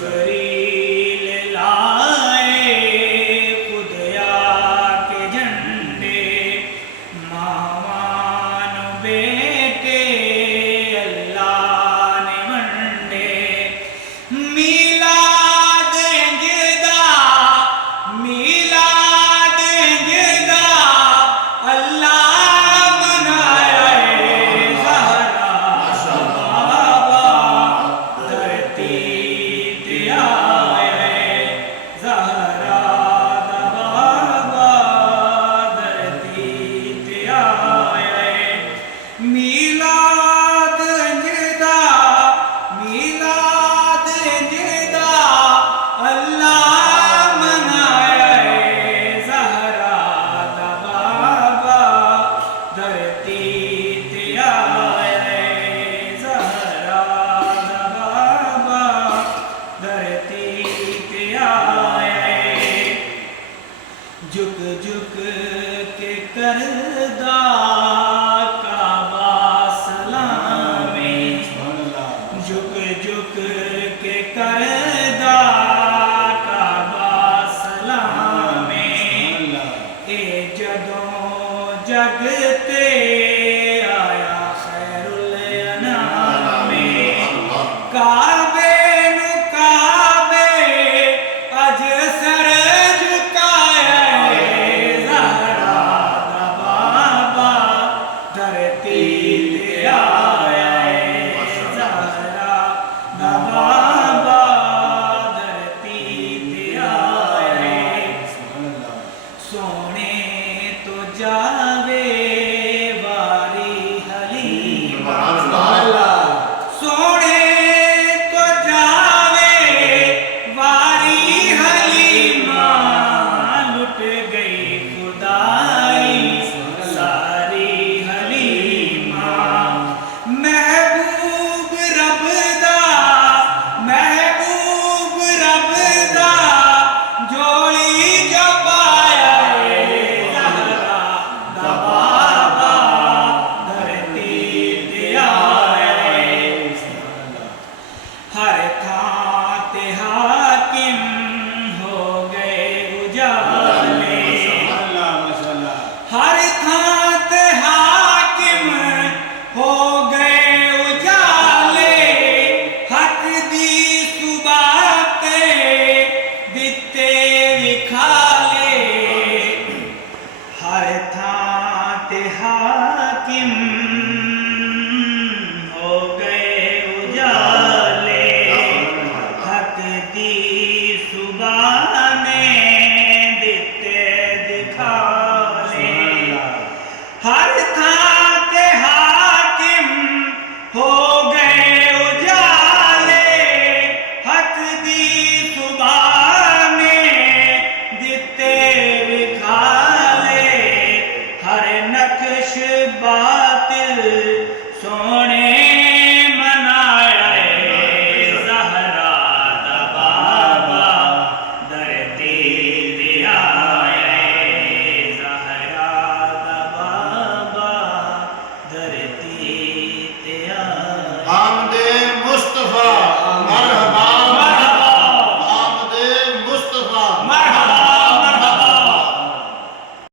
جبریل لائے خدیا کے جھنڈے مامان بیٹے اللہ نے ونڈے میلاد جدا اللہ منایا ہے زہرا بابا دھرتی تے آیا ہے زہرا بابا دھرتی تے آیا ہے میلاد جدا اللہ منایا ہے زہرا بابا دھرتی تے آیا ہے زہرا بابا دھرتی تے آیا ہے جھک جھک کے کردا کعبہ سلامی جھک جھک کے کردا کعبہ سلامی اے جدوں جگ تے آیا خیر الانام کعبے نو کعبے اج سر جھکایا ہے زہرا بابا دھرتی تے آیا ہے زہرا بابا دھرتی تے آیا ہے سونے تو جاوے واری حلیمہ سونے تو جاوے واری حلیمہ لٹ گئی خدائی ساری حلیمہ محبوب رب دا جوڑی جو پایا ہے زہرا بابا دھرتی تے آیا ہے ہر تھاں تے حاکم